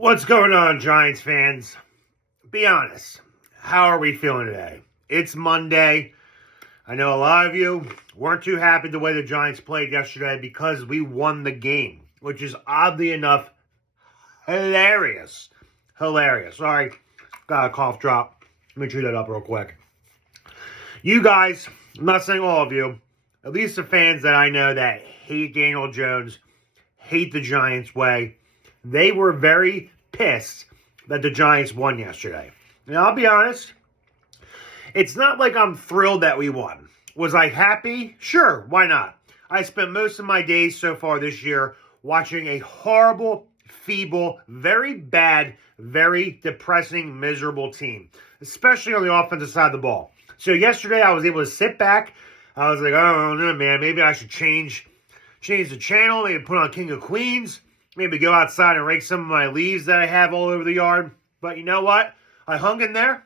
What's going on, Giants fans? Be honest. How are we feeling today? It's Monday. I know a lot of you weren't too happy the way the Giants played yesterday because we won the game, which is oddly enough hilarious. Hilarious. Sorry, got a cough drop. Let me chew that up real quick. You guys, I'm not saying all of you, at least the fans that I know that hate Daniel Jones, hate the Giants way, they were very pissed that the Giants won yesterday. Now, I'll be honest, it's not like I'm thrilled that we won. Was I happy? Sure, why not? I spent most of my days so far this year watching a horrible, feeble, very bad, very depressing, miserable team, especially on the offensive side of the ball. So yesterday I was able to sit back. I was like, oh, no, man, maybe I should change the channel, maybe put on King of Queens, maybe go outside and rake some of my leaves that I have all over the yard. But you know what? I hung in there,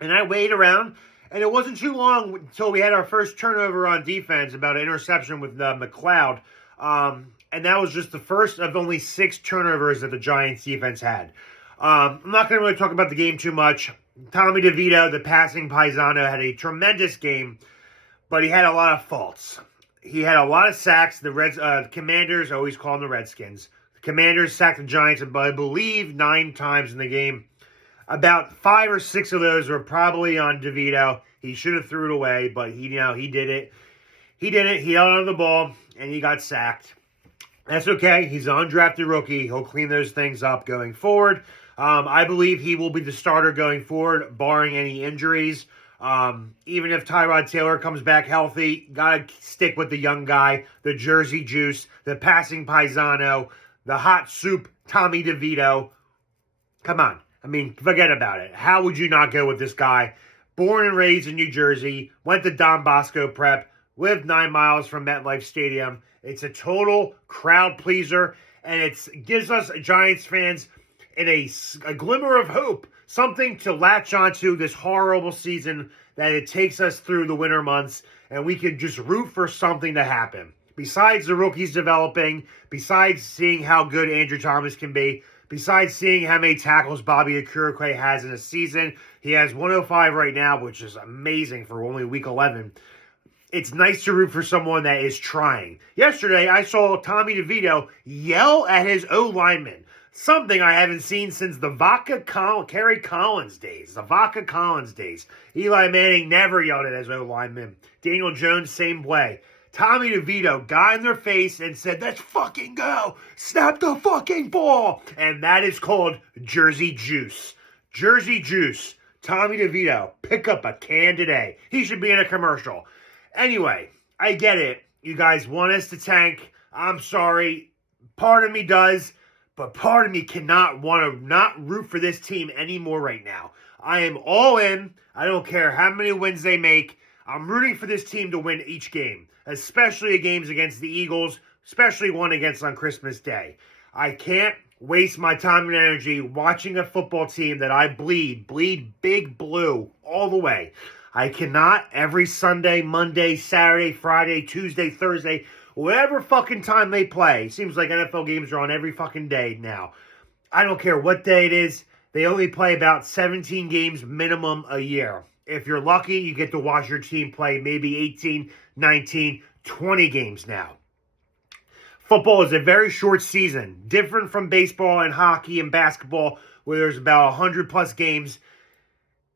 and I waited around, and it wasn't too long until we had our first turnover on defense, about an interception with McLeod. And that was just the first of only 6 turnovers that the Giants defense had. I'm not going to really talk about the game too much. Tommy DeVito, the passing paisano, had a tremendous game, but he had a lot of faults. He had a lot of sacks. The Commanders, I always call them the Redskins. The Commanders sacked the Giants, I believe, 9 times in the game. About 5 or 6 of those were probably on DeVito. He should have threw it away, but he did it. He did it. He held on to the ball, and he got sacked. That's okay. He's an undrafted rookie. He'll clean those things up going forward. I believe he will be the starter going forward, barring any injuries. Even if Tyrod Taylor comes back healthy, gotta stick with the young guy, the Jersey Juice, the passing paisano, the hot soup, Tommy DeVito. Come on. I mean, forget about it. How would you not go with this guy? Born and raised in New Jersey, went to Don Bosco Prep, lived 9 miles from MetLife Stadium. It's a total crowd pleaser, and it gives us Giants fans a glimmer of hope, something to latch onto this horrible season that it takes us through the winter months, and we can just root for something to happen. Besides the rookies developing, besides seeing how good Andrew Thomas can be, besides seeing how many tackles Bobby Okereke has in a season, he has 105 right now, which is amazing for only week 11. It's nice to root for someone that is trying. Yesterday, I saw Tommy DeVito yell at his O-lineman. Something I haven't seen since the Kerry Collins days. The Vaca Collins days. Eli Manning never yelled at his O-lineman. Daniel Jones, same way. Tommy DeVito got in their face and said, let's fucking go. Snap the fucking ball. And that is called Jersey Juice. Jersey Juice. Tommy DeVito. Pick up a can today. He should be in a commercial. Anyway, I get it. You guys want us to tank. I'm sorry. Part of me does. But part of me cannot want to not root for this team anymore right now. I am all in. I don't care how many wins they make. I'm rooting for this team to win each game, especially games against the Eagles, especially one against on Christmas Day. I can't waste my time and energy watching a football team that I bleed big blue all the way. I cannot every Sunday, Monday, Saturday, Friday, Tuesday, Thursday, whatever fucking time they play. Seems like NFL games are on every fucking day now. I don't care what day it is. They only play about 17 games minimum a year. If you're lucky, you get to watch your team play maybe 18, 19, 20 games now. Football is a very short season. Different from baseball and hockey and basketball where there's about 100 plus games.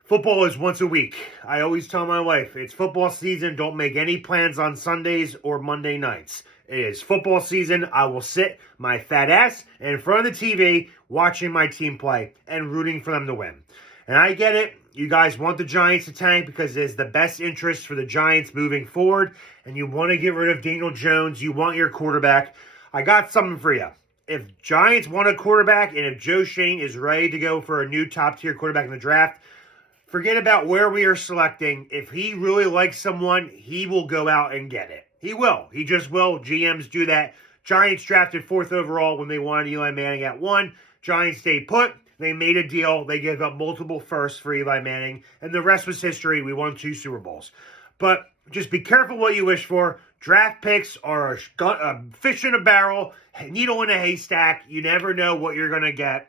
Football is once a week. I always tell my wife, it's football season. Don't make any plans on Sundays or Monday nights. It is football season. I will sit my fat ass in front of the TV watching my team play and rooting for them to win. And I get it. You guys want the Giants to tank because it's the best interest for the Giants moving forward. And you want to get rid of Daniel Jones. You want your quarterback. I got something for you. If Giants want a quarterback and if Joe Schoen is ready to go for a new top-tier quarterback in the draft, forget about where we are selecting. If he really likes someone, he will go out and get it. He will. He just will. GMs do that. Giants drafted 4th overall when they wanted Eli Manning at 1. Giants stayed put. They made a deal. They gave up multiple firsts for Eli Manning. And the rest was history. We won 2 Super Bowls. But just be careful what you wish for. Draft picks are a fish in a barrel, needle in a haystack. You never know what you're going to get.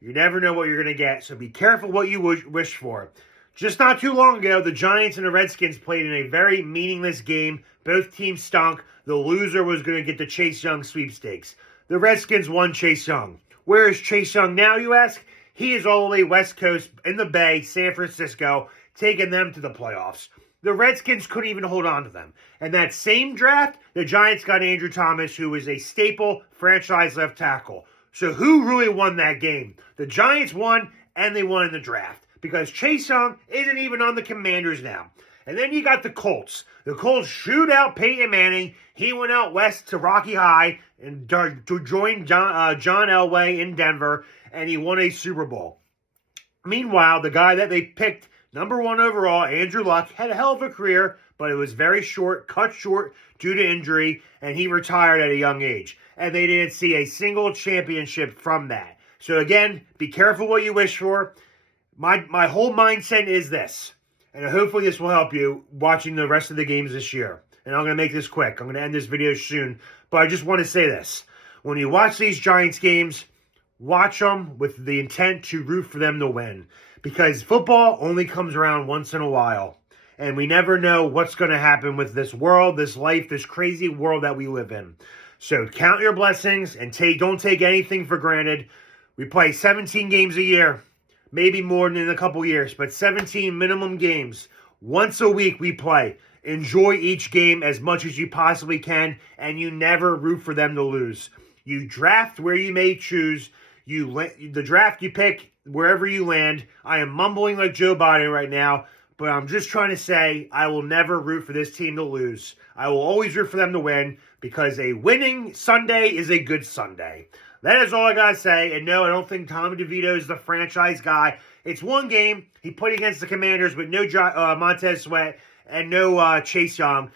You never know what you're going to get, so be careful what you wish for. Just not too long ago, the Giants and the Redskins played in a very meaningless game. Both teams stunk. The loser was going to get the Chase Young sweepstakes. The Redskins won Chase Young. Where is Chase Young now, you ask? He is all the way West Coast in the Bay, San Francisco, taking them to the playoffs. The Redskins couldn't even hold on to them. And that same draft, the Giants got Andrew Thomas, who was a staple franchise left tackle. So who really won that game? The Giants won, and they won in the draft. Because Chase Young isn't even on the Commanders now. And then you got the Colts. The Colts shoot out Peyton Manning. He went out west to Rocky High and to join John Elway in Denver, and he won a Super Bowl. Meanwhile, the guy that they picked number 1 overall, Andrew Luck, had a hell of a career, but it was very short, cut short due to injury, and he retired at a young age. And they didn't see a single championship from that. So again, be careful what you wish for. My whole mindset is this, and hopefully this will help you watching the rest of the games this year. And I'm going to make this quick. I'm going to end this video soon, but I just want to say this. When you watch these Giants games, watch them with the intent to root for them to win. Because football only comes around once in a while. And we never know what's going to happen with this world, this life, this crazy world that we live in. So count your blessings and don't take anything for granted. We play 17 games a year. Maybe more than in a couple years, but 17 minimum games. Once a week we play. Enjoy each game as much as you possibly can, and you never root for them to lose. You draft where you may choose. The draft you pick wherever you land. I am mumbling like Joe Biden right now, but I'm just trying to say I will never root for this team to lose. I will always root for them to win because a winning Sunday is a good Sunday. That is all I got to say. And no, I don't think Tommy DeVito is the franchise guy. It's one game. He played against the Commanders with no Montez Sweat and no Chase Young.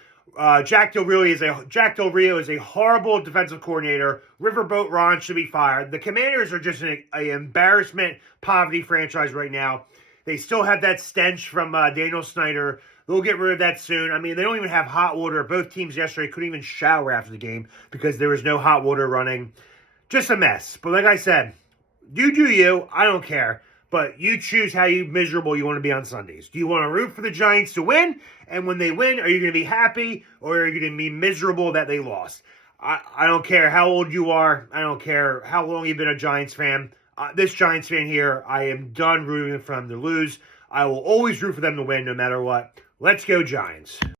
Jack Del Rio is a horrible defensive coordinator. Riverboat Ron should be fired. The Commanders are just an embarrassment poverty franchise right now. They still have that stench from Daniel Snyder. They'll get rid of that soon. I mean, they don't even have hot water. Both teams yesterday couldn't even shower after the game because there was no hot water running. Just a mess. But like I said, you do you. I don't care. But you choose how miserable you want to be on Sundays. Do you want to root for the Giants to win? And when they win, are you going to be happy? Or are you going to be miserable that they lost? I don't care how old you are. I don't care how long you've been a Giants fan. This Giants fan here, I am done rooting for them to lose. I will always root for them to win no matter what. Let's go Giants.